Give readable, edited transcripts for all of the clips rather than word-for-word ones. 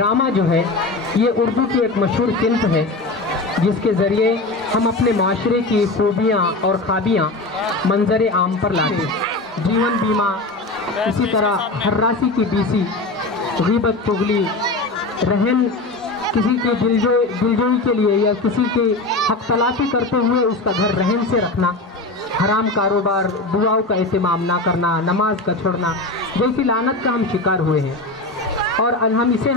Drama जो है ये उर्दू की एक मशहूर शिल्प है जिसके ज़रिए हम अपने माशरे की खूबियाँ और ख़ाबियाँ मंजर आम पर लाते। जीवन बीमा, इसी तरह हर्रासी की बीसी, ग़ीबत चुगली, रहन किसी के दिलजोई के लिए या किसी की हक तलाफी करते हुए उसका घर रहन से रखना, हराम कारोबार, दुआओं का एहतमाम ना करना, नमाज का छोड़ना जैसी लानत का हम शिकार हुए हैं। और हम इसे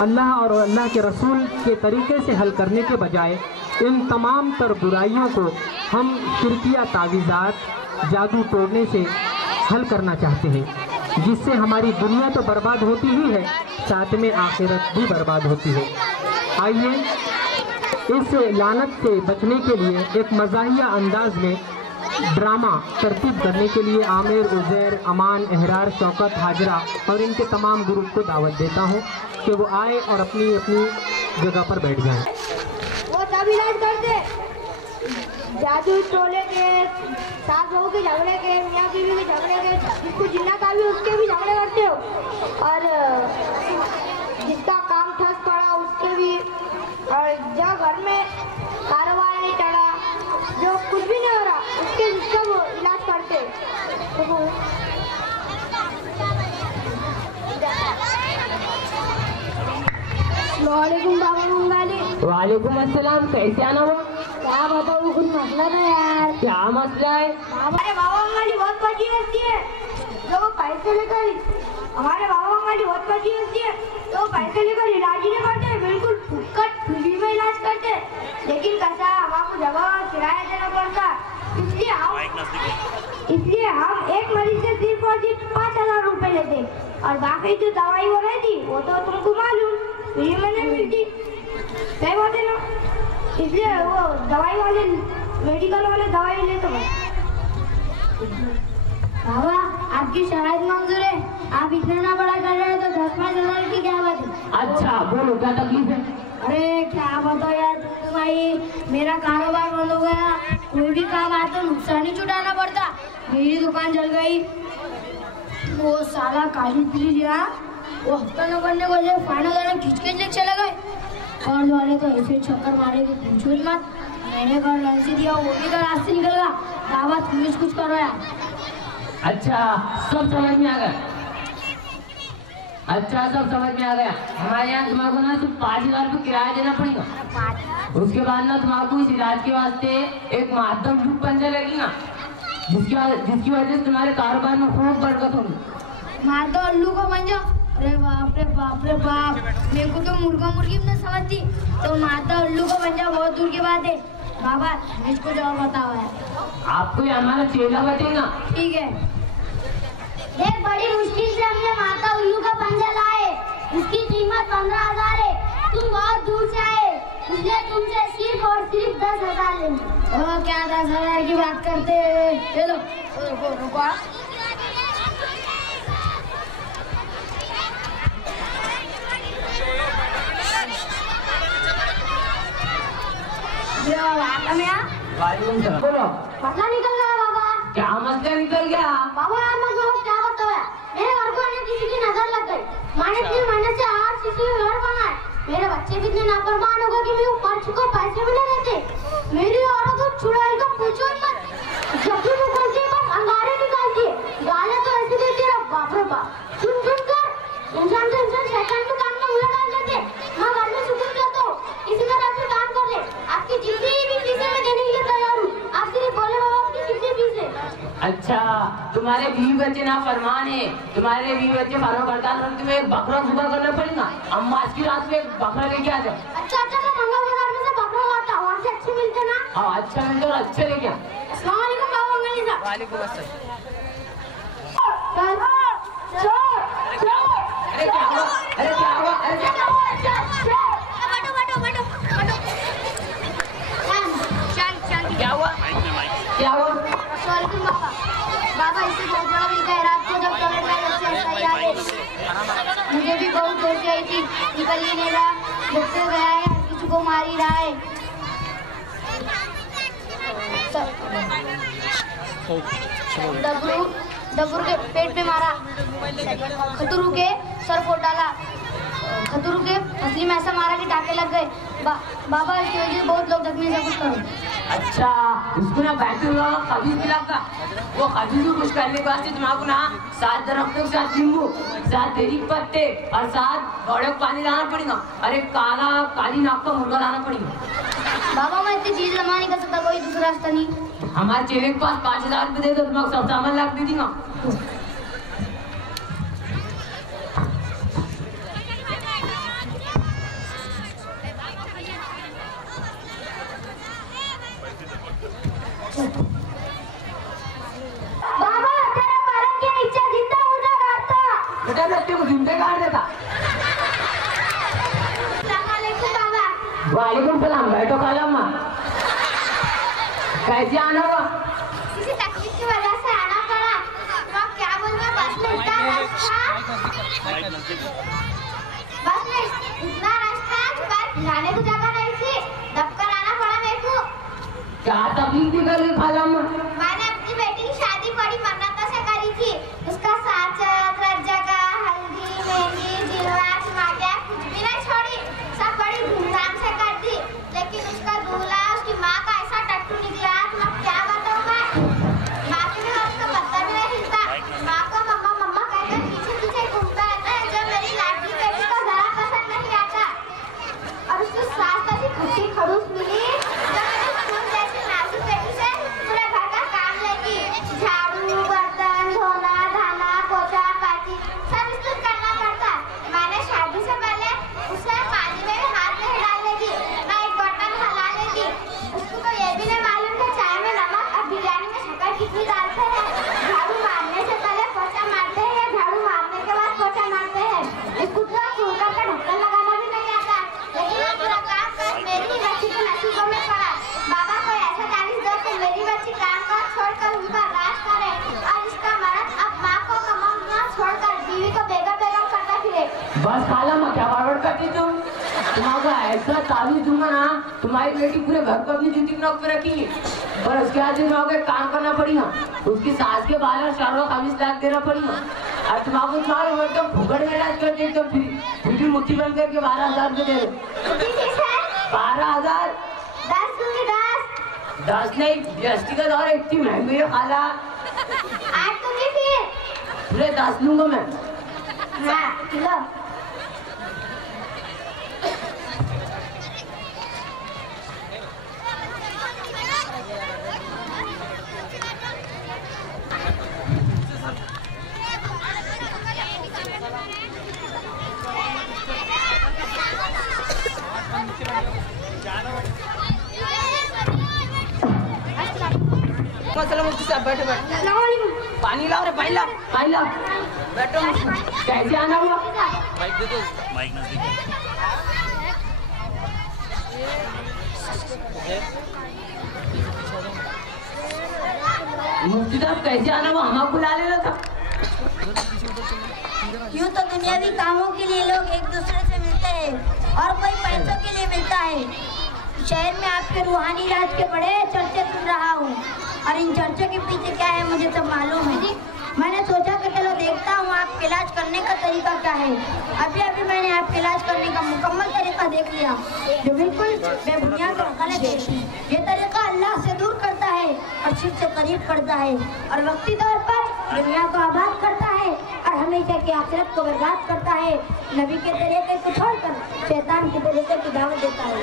अल्लाह और अल्लाह के रसूल के तरीके से हल करने के बजाय इन तमाम तर बुराइयों को हम शिरकिया तावीज़ात, जादू टोड़ने से हल करना चाहते हैं, जिससे हमारी दुनिया तो बर्बाद होती ही है, साथ में आखिरत भी बर्बाद होती है। आइए इस लानत से बचने के लिए एक मज़ाहिया अंदाज में ड्रामा तरतीब करने के लिए आमिर, उज़ैर, अमान, एहरार, शौकत, हाजरा और इनके तमाम ग्रुप को दावत देता हूँ कि वो आए और अपनी अपनी जगह पर बैठ जाएं। वो तब इलाज करते जादू टोले के, सास बहू के झगड़े के, मियाँ बीवी के झगड़े के, जिसको जिन्नत आ भी उसके भी झगड़े करते हो, और जिसका काम ठस पड़ा उसके भी, और जो घर में कारोबार नहीं चला, जो कुछ भी नहीं हो रहा उसके सब इलाज करते। वालेकुम बाबा बंगाली। वालेकुम अस्सलाम, कैसे आना हो? क्या बताऊँ, कुछ मसला है यार। क्या मसला है? हमारे बाबा बंगाली बहुत पची हंसती है, जो वो पैसे लेकर, हमारे बाबा बंगाली बहुत पची हंसती है, तो पैसे लेकर इलाज ही नहीं करते, बिल्कुल फुकट फ्री में इलाज करते। लेकिन कैसा हमको जगह किराया देना पड़ता, इसलिए हम एक मरीज से सिर्फ और सिर्फ 5,000 रुपए लेते, और बाकी जो दवाई हो रही थी वो तो तुमको मालूम फ्री में नहीं मिलती, सही बात है ना? इसलिए वो दवाई वाले, मेडिकल वाले दवाई लेते हैं। बाबा आपकी शराइत मंजूर है, आप इतना ना बड़ा कर रहे हो तो 10-5,000 की क्या बात है? अच्छा बोलो, क्या तकलीफ है? अरे क्या बताओ यार भाई, मेरा कारोबार बंद हो गया, कोई भी काम आया तो नुकसान ही छुटाना पड़ता, मेरी दुकान जल गई, वो साला काली पीली लिया, वो हफ्ता न करने को जो फाइनल खींच के चले गए, कर्ज वाले तो ऐसे चक्कर मारे कि पूछो ही मत। मैंने कर्ज ऐसे दिया, वो भी घर रास्ते निकल गया। बाबा तुम भी कुछ करो यार। अच्छा सब समझ में आ गया, अच्छा सब समझ में आ गया। हमारे यहाँ तुम्हारे ना सिर्फ 5,000 रुपये किराया देना पड़ेगा, उसके बाद ना तुम्हारे इस इलाज के वास्ते एक माध्यम रूप पंजा लगेगा, जिसकी वजह से तुम्हारे कारोबार में खूब बरकत होगी। मार दो उल्लू को पंजा। अरे बाप रे बाप रे बाप, मेरे को तो मुर्गा मुर्गी में समझती, तो माता उल्लू को पंजा बहुत दूर की बात है। बाबा इसको जवाब बताओ यार। आपको ये हमारा चेला बतेगा। ठीक है। देख बड़ी मुश्किल से हमने माता उल्लू का पंजा लाए, इसकी कीमत 15,000 है, तुम बहुत दूर से आए, इसलिए तुमसे सिर्फ और सिर्फ 10,000 लेंगे। ओ क्या 10,000 की बात करते हैं? चलो रुको, बोलो मसला निकल गया बाबा। क्या मसला निकल गया? बाबा यार मैं तुम्हें क्या बताया, मेरे घर को किसी की नजर लग गई, मैंने 3 महीने से 8 सीसी में घर बनाया, मेरे बच्चे भी इतने नाफरमान हो गए कि मैं खर्च को पैसे भी नहीं देते, मेरी औरत छुड़ाई का पूछो ही मत, जब भी वो करती है बस अंगारे निकालती है, गालें तो ऐसे देती है बाप रे बाप, सुन कर इंसान तो इंसान सेकंड में काम में उलझ डाल देते। मैं घर में सुकून चाहता हूँ, इसी तरह से काम कर ले, आपकी जितनी भी फीसें मैं देने के लिए तैयार हूँ, आप सिर्फ बोले बाबा आपकी कितनी फीसें। अच्छा तुम्हारे बीवी बच्चे ना फरमान है, तुम्हारे बीवी बच्चे फर्मा बरदान रखते, तुम्हें एक बकरा सुबह करना पड़ेगा, अम्मा आज की रात में एक बकरा लेके आ जाओ। अच्छा मैं मंगल बाजार में से बकरा लाता हूँ, वहाँ से अच्छे मिलते ना। हाँ अच्छा मिलते और अच्छे लेके। अस्सलाम वालेकुम बाबा मंगली साहब। वालेकुम अस्सलाम। क्या हुआ? बाबा इससे बहुत बड़ा मिलता है, रात को जब कमरे में ऐसा याद है, मुझे भी बहुत दूर से आई थी, निकल ही नहीं रहा, डॉक्टर गया है, किसी को मार ही रहा है। डबरू के पेट में मारा, खतरू के सर फोड़ डाला, खतरू के असली में ऐसा मारा कि टाके लग गए। बाबा इसकी वजह से बहुत लोग जख्मी से कुछ करो। अच्छा उसको ना बैठूंगा खबीज मिलाऊंगा, वो खबीज को कुछ करने के वास्ते तुम्हारा ना 7 दरख्तों के साथ नींबू, 7 तेरी पत्ते और 7 घड़े पानी लाना पड़ेगा। अरे काली नाक का मुर्गा लाना पड़ेगा। बाबा मैं इतनी चीज जमा नहीं कर सकता, कोई दूसरा रास्ता नहीं। हमारे चेहरे के पास 5000 रुपये दे दो, तुम्हारा सब सामान ला के दे दूंगा। बाबा तेरा मरण के नीचे जिंदा मुर्गा काटता। बेटा लगते को जिंदे काट देता। बाबा वालेकुम सलाम। बैठो कालम्मा, कैसे आना हुआ? किसी तकलीफ की वजह से आना पड़ा। तो आप क्या बोल रहे, बस में इतना रश था कि बस जाने को जगह नहीं थी, दबकर आना पड़ा मेरे को। क्या तकलीफ थी कर कालम्मा? मैंने अपनी बेटी की शादी बड़ी मन्नतों से करी थी। उसका साचक, रज्जका, हल्दी, मेहंदी, दिलवा, माटिया कुछ भी नहीं छोड़ी, सब बड़ी धूमधाम से कर दी। लेकिन उसका दूल्हा उसकी माँ का ऐसा टट्टू निकला, मैं क्या बताऊँ मैं। माँ के बिना उसका पत्ता भी नहीं हिलता। माँ को मम्मा मम्मा कहकर पीछे पीछे घूमता रहता है, जो मेरी लाडली बेटी को जरा पसंद नहीं आता। और उसको सास ऐसी खट्टी खड़ूस मिली, जो मेरी फूल जैसी नाजुक बेटी से पूरे घर का काम लेगी। झाड़ू, बर्तन धोना, धाना, पोछा पाती सब इसको करना पड़ता। मैंने शादी से पहले उसे पानी में भी हाथ नहीं डालेगी, ना एक बर्तन हिला लेगी। उसको तो ये भी नहीं मालूम कि चाय में नमक और बिरयानी में शक्कर कितनी डालते हैं। झाड़ू मारने से पहले पोछा मारते हैं या झाड़ू मारने के बाद पोछा मारते हैं। इसको तो कुकर का ढक्कन लगाना भी नहीं आता। लेकिन वो पूरा काम कर मेरी ही बच्ची के नसीबों में पड़ा। बाबा को ऐसा तारीफ दो कि मेरी बच्ची काम काज छोड़कर उनका राज करे, और इसका मर्द अब माँ को कमाना छोड़कर बीवी को बेगम बेगम करता फिरे। बस कालम्मा क्या बड़बड़ करती तुम? तुम्हारा ऐसा ताबीज दूंगा ना, तुम्हारी बेटी पूरे घर को अपनी जूती नोक पे रखी। पर उसके बाद तुम्हारा काम करना पड़ेगा, उसकी सास के बाल और शारों का खमीस लाख देना पड़ेगा। और तुम्हारे तो भूगड़ में इलाज कर दे, तो फिर मुट्ठी बंद करके 12,000 रुपये दे दो। 12,000? 10 दूंगी 10। 10 नहीं, जीएसटी का दौर इतनी महंगी है खाला। 8 दूंगी फिर। पूरे 10 लूंगा मैं। हाँ लो। चलो मुफ्ती साहब बैठो बैठो। पानी लाओ रे, पानी लाओ, पानी लाओ। बैठो। कैसे आना हुआ? माइक दे दो, माइक नजदीक है। मुफ्ती साहब कैसे आना हुआ? हमारा बुला लेना था। यूँ तो दुनियावी कामों के लिए लोग एक दूसरे से मिलते हैं और कोई पैसों के लिए मिलता है। शहर में आपके रूहानी राज के बड़े चर्चे सुन रहा हूँ, और इन चर्चों के पीछे क्या है मुझे तो मालूम है। मैंने सोचा कि चलो देखता हूँ आपके इलाज करने का तरीका क्या है। अभी अभी मैंने आपके इलाज करने का मुकम्मल तरीका देख लिया, जो बिल्कुल बेबुनियाद और गलत है। ये तरीका अल्लाह से दूर करता है और शिर्क से करीब करता है, और वक्ती तौर पर दुनिया को आबाद करता है और हमेशा की आखिरत को बर्बाद करता है। नबी के तरीके को छोड़कर शैतान के तरीके की दावत देता है।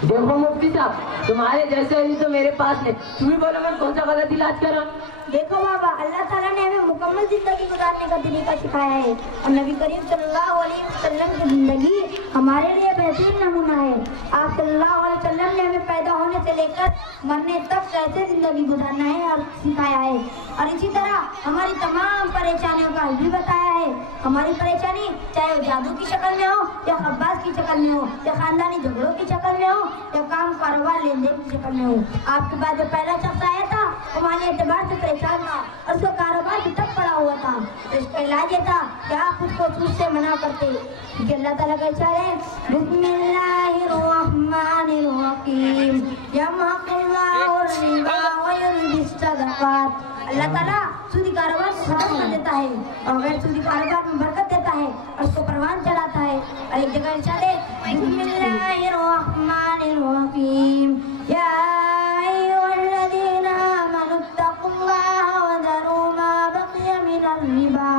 देखो मुफ्ती साहब, तुम्हारे जैसे अली तो मेरे पास है। तुम्हें बोलो मैं कौन सा गलत इलाज करा? देखो बाबा, अल्लाह ताला ने हमें मुकम्मल जिंदगी गुजारने का तरीका सिखाया है, और नबी करीम सल्लल्लाहु अलैहि वसल्लम की जिंदगी हमारे लिए बेहतरीन नमूना है। आप सल्लल्लाहु अलैहि वसल्लम ने हमें पैदा होने से लेकर मरने तक कैसे जिंदगी गुजारना है और सिखाया है, और इसी तरह हमारी तमाम परेशानियों का हल भी बताया है। हमारी परेशानी चाहे वो जादू की शक्ल में हो, या खब्बास की शक्ल में हो, या खानदानी झगड़ों की शक्ल में हो, या काम कारोबार लेन देन की शक्ल में हो। आपके बाद जो पहला शख्स आया था वो माली एतबार से परेशान था और उसका कारोबार भी तक पड़ा हुआ था, तो इसका इलाज ये था कि आप उसको सूद से मना करते। क्योंकि अल्लाह ताला का इशारा है, बिस्मिल्लाहिर्रहमानिर्रहीम, यमहकुल्लाहु रिबा व युर्बि सदक़ात। अल्लाह ताला सूदी कारोबार को खत्म कर देता है और गैर सूदी कारोबार में बरकत देता है और उसको परवान चढ़ाता है। और एक जगह इरशाद है बिस्मिल्लाहिर्रहमानिर्रहीम या अय्युहल्लज़ीना आमनुत्तक़ुल्लाह व ज़रू मा बक़िया मिनर रिबा।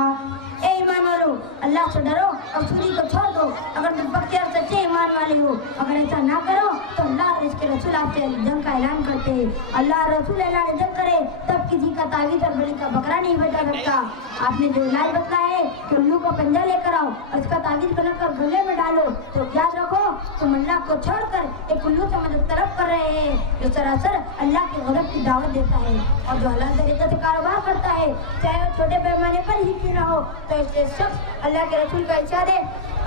ए ईमान वालों, अल्लाह से डरो और सूदी को छोड़ दो अगर तुम पक्के और सच्चे ईमान वाले हो। अगर ऐसा ना करो तो अल्लाह और इसके रसूल आपसे जंग का ऐलान करते हैं। अल्लाह रसूल ऐलान जंग करे तब किसी का तावीज़ और बलि का बकरा नहीं बचा सकता। आपने जो इलाज बतलाया है कि उल्लू का पंजा लेकर आओ और इसका तावीज़ बनाकर गले में डालो, तो याद रखो तुम अल्लाह को छोड़कर एक उल्लू से मदद तलब कर रहे हैं जो सरासर अल्लाह के गज़ब की दावत देता है और जो हलाल तरीके से कारोबार करता है, चाहे वो छोटे पैमाने पर ही क्यों ना हो। तो इससे शख्स अल्लाह के रसूल का इरशाद है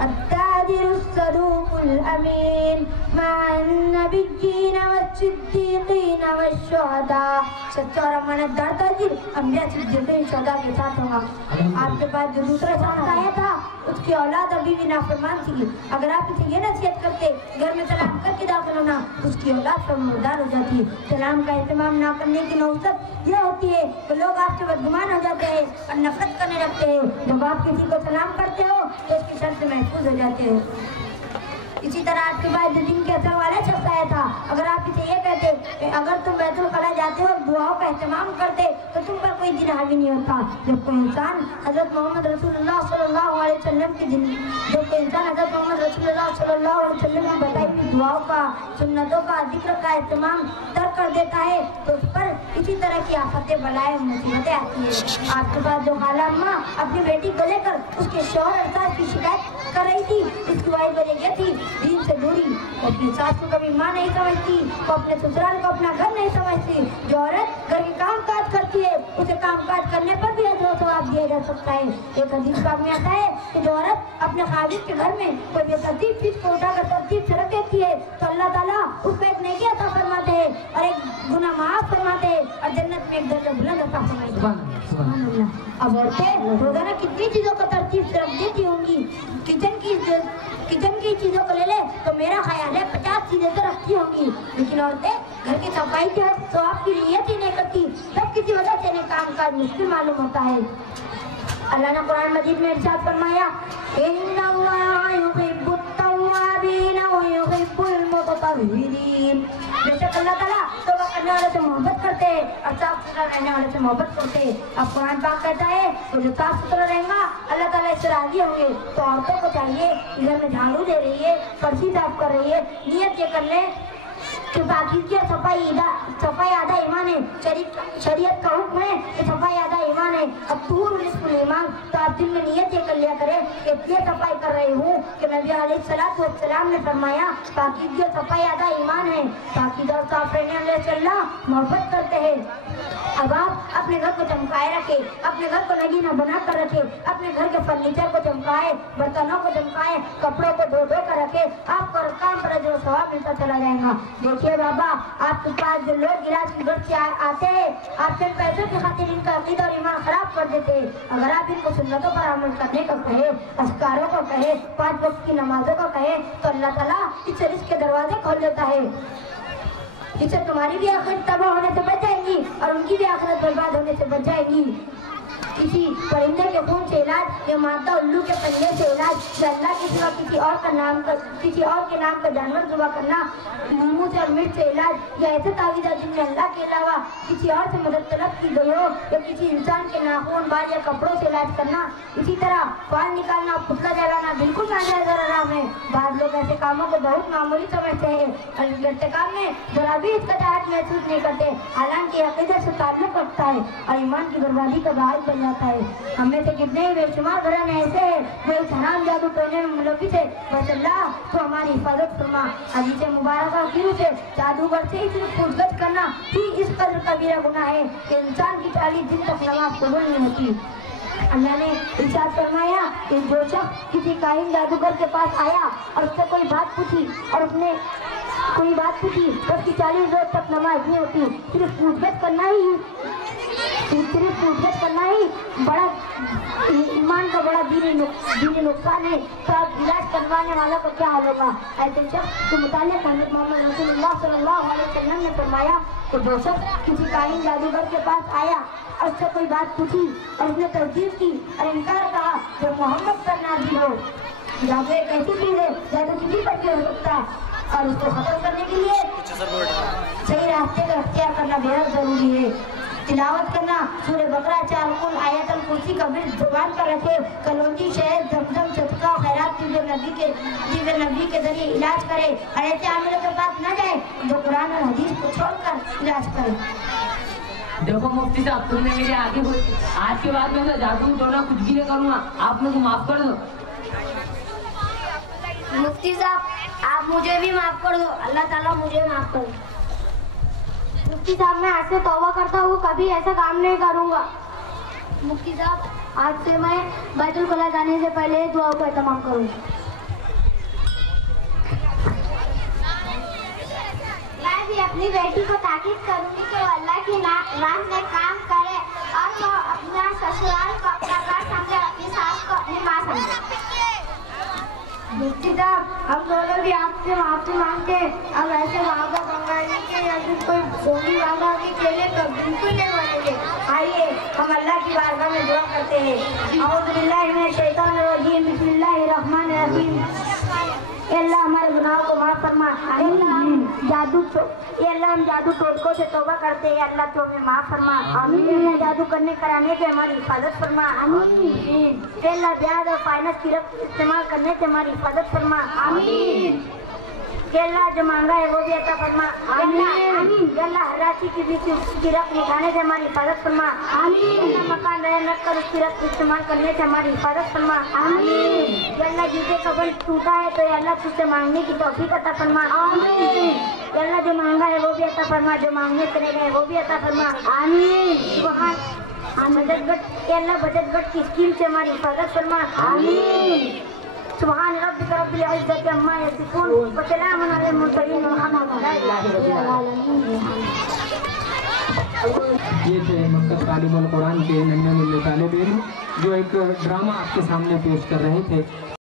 अत्ताजिरुस्सदूकुल अमीन मअन नबिय्यीन वस्सिद्दीक़ीन वश्शुहदा। सच्चा और अमानतदार ताजिर अंबिया सिद्दीक़ीन शुहदा के साथ होगा। आपके पास जो दूसरा शख्स आया था उसकी औलाद अभी भी नाफरमान थी। अगर आप इसे ये नसीहत करते घर में सलाम करके दाखिल होना तो उसकी औलाद समझदार हो जाती। सलाम का एहतमाम ना करने की नौबत यह होती है तो लोग आपसे बदगुमान हो जाते हैं और नफरत करने लगते हैं। जब आप किसी को सलाम करते हो तो उसकी शर्त से महफूज हो जाते हो। इसी तरह आपके पास जो दिन के असर वाला शख्स आया था, अगर आप इसे ये कहते कि अगर तुम बैतुल खला जाते हो दुआओं का एहतमाम करते तो तुम पर कोई दिन हावी नहीं होता। जब कोई इंसान हजरत मोहम्मद रसूलुल्लाह सल्लल्लाहु अलैहि वसल्लम की की बताई हुई दुआओं का, सुन्नतों का, जिक्र का एहतमाम तर्क कर देता है तो उस पर इसी तरह की आफतें बलाएं मुसीबतें आती है। आपके पास जो खाला अम्मा अपनी बेटी को लेकर उसके शौहर अरसाज की शिकायत कर रही थी, इसकी वजह यह थी दीन से दूरी। वो अपनी सास को कभी माँ नहीं समझती, वो अपने ससुराल को अपना घर नहीं समझती। जो औरत घर के काम काज करती है उसे काम काज करने पर भी अजर सवाब दिया जा सकता है। एक हदीस पाक में आता है कि जो औरत अपने खाविद के घर में कोई बेतरतीब चीज को उठाकर तरतीब से रख देती है तो अल्लाह ताला उसको एक नेकी अता फरमाते हैं और एक गुनाह माफ फरमाते हैं और जन्नत में एक दर्जा बुलंद अता फरमाते हैं। अब औरतें रोजाना कितनी चीजों को तरतीब से रख देती होंगी। किचन की चीजों को ले ले तो मेरा ख्याल है 50 चीजें तो रखती होंगी, लेकिन औरतें घर की सफाई के तो आपकी नियत ही नहीं करती, तब किसी वजह से इन्हें काम काज मुश्किल मालूम होता है। अल्लाह ने कुरान मजीद में इरशाद फरमाया इन्नल्लाह युहिब्बुत तव्वाबीन व युहिब्बुल मुततहहिरीन। बेशक अल्लाह ताला तौबा करने वाले से मोहब्बत करते हैं और साफ सुथरा रहने वाले से मोहब्बत करते हैं। अब कुरान पाक कहता है तो जो साफ सुथरा रहेगा अल्लाह ताला इससे राजी होंगे। तो औरतों को चाहिए घर में झाड़ू दे रही है, पर्ची साफ कर रही है, नियत ये कर ले कि पाकीज़गी और सफाई आधा ईमान है। शरीयत का हुक्म है कि सफाई आधा ईमान है। अब तूर निस्फुल ईमान, तो आप दिल में नियत ये कर लिया करें कि ये सफाई कर रही हूँ कि नबी अलैहिस्सलाम ने फरमाया पाकीज़गी और सफाई आधा ईमान है। पाकीज़ा और साफ रहने वाले से अल्लाह मोहब्बत करते हैं। अब आप अपने घर को चमकाए रखे, अपने घर को नगीना बना कर रखे, अपने घर के फर्नीचर को चमकाए, बर्तनों को चमकाए, कपड़ों को धो कर रखे, आपको काम पर जो सवाब मिलता चला जाएगा। देखिए बाबा, आपके पास जो लोग इलाज की गर्ज से आते हैं, आपके पैसों की खातिर इनका अकीदा और ईमान खराब कर देते हैं। अगर आप इनको सुन्नतों पर अमल करने को कहे, अस्कारों को कहे, 5 वक्त की नमाजों को कहे तो अल्लाह ताला इससे रिज़्क़ के दरवाजे खोल देता है। इससे तुम्हारी भी आखिरत तबाह होने से बच जाएंगी और उनकी भी आखिरत बर्बाद होने से बच जाएंगी। किसी परिंदे के खून से इलाज या मादा उल्लू के पंजे से इलाज या अल्लाह के सिवा किसी और के नाम का जानवर जुबा करना, नींबू से और मिर्च से इलाज या ऐसे तावीज़ जिनमें अल्लाह के अलावा किसी और से मदद तलब की गई हो या किसी इंसान के नाखून, बाल या कपड़ों से इलाज करना, इसी तरह बाल निकालना, पुतला जलाना बिल्कुल नाजायज़ और हराम है। बाद लोग ऐसे कामों को बहुत मामूली समझते हैं और इर्तिकाब में जरा भी हिचकिचाहट महसूस नहीं करते, हालांकि अक़ीदत से ताल्लुक़ रखता है और ईमान की बर्बादी का बाइस बन जाता है। हमें से कितने ही बेशुमार घराने ऐसे हैं जो इस हराम जादू टोने में मुलव्विस है। बस अल्लाह तो हमारी हिफाजत फरमा। हदीस मुबारक की से जादूगर से सिर्फ पूछगछ करना ही इस कदर कबीरा गुनाह है कि इंसान की 40 दिन तक नमाज कबूल नहीं होती। अल्लाह ने इरशाद फरमाया कि जो शख्स किसी काहिन जादूगर के पास आया और उससे कोई बात पूछी तो उसकी 40 रोज तक नमाज नहीं होती। सिर्फ पूछगछ करना ही बड़ा ईमान का बड़ा दीनी नुकसान है। तो आप इलाज करवाने वाला को क्या हाल होगा। ऐसे शख्स के मुतालिक हज़रत मोहम्मद रसूलुल्लाह सल्लल्लाहु अलैहि वसल्लम ने फरमाया तो बेशक किसी काहिन जादूगर के पास आया और उससे कोई बात पूछी और उसने तस्दीक की और इनकार कहा जब मोहम्मद पर नाज़िल हो। जादू एक ऐसी चीज है, जादू किसी पर भी हो सकता है और उसको खत्म करने के लिए सही रास्ते का अख्तियार करना बेहद जरूरी है। तिलावत करना सूरह बकरा, चार आयतल कुर्सी का विर्द जुबान पर रखे, कलौंजी, शहद, जमजम, सदका, खैरात दिव्य नबी के जरिए इलाज करे और ऐसे आमिलों के पास न जाए जो कुरान और हदीस को छोड़कर इलाज करे। देखो मुफ्ती साहब, तुमने मेरे आगे बोल, आज के बाद मैं तो जादू टोना कुछ भी नहीं करूँगा, आप मेरे को माफ कर दो। मुफ्ती साहब, आप मुझे भी माफ कर दो, अल्लाह ताला मुझे माफ कर दो। मुफ्ती साहब, मैं आज से तौबा करता हूँ, कभी ऐसा काम नहीं करूँगा। मुफ्ती साहब, आज से मैं बैतुल खला जाने से पहले दुआ को एहतमाम करूँगा। मैं भी अपनी बेटी को ताकीद करूँगी कि वो अल्लाह की राह में काम करे और वो अपना ससुराल को अपना घर समझे, अपनी सास को अपनी माँ समझे। मुफ्ती साहब, हम दोनों भी आपसे माफी मांगते हैं। अब ऐसे वादा मंगाने के या फिर कोई बोली वादा के चेले तो बिल्कुल नहीं बनेंगे। आइए हम अल्लाह की बारगाह में दुआ करते हैं। औज़ु बिल्लाहि मिनश शैतानिर रजीम, बिस्मिल्लाहिर रहमानिर रहीम। अल्लाह हमारे गुनाहों को माफ फरमा। अल्लाह हम जादू टोटकों से तौबा करते हैं, अल्लाह तो हमें माफ फरमा। आमीन। जादू करने कराने से हमारी हिफाजत फरमा। आमीन। अल्लाह ब्याज और फाइनेंस की रकम इस्तेमाल करने से हमारी हिफाजत फरमा। आमीन। अल्लाह जो मांगा है वो भी अता फरमा। आमीन। अल्लाह हर राशि की भी उसकी रकम उठाने से हमारी हिफाजत फरमा। आमीन। अल्लाह मकान नया रख कर उसकी रकम इस्तेमाल करने से हमारी हिफाजत फरमा। आमीन। अल्लाह जिसे कबल टूटा है तो अल्लाह तुझसे मांगने की तौफीक अता फरमा। आमीन। अल्लाह जो मांगा है वो भी अता फरमा, जो मांगने से रह गए वो भी अता फरमा। आमीन। अल्लाह बचत गट की स्कीम से हमारी हिफाजत फरमा। आमीन। सुभान रब्बिक रब्बिल इज्जति अम्मा यसिफून व सलामुन अलल मुरसलीन वल्हम्दुलिल्लाहि रब्बिल आलमीन। ये थे मक्तब तालीमुल कुरान के नन्हे मुन्ने तालिब इल्म जो एक ड्रामा आपके सामने पेश कर रहे थे।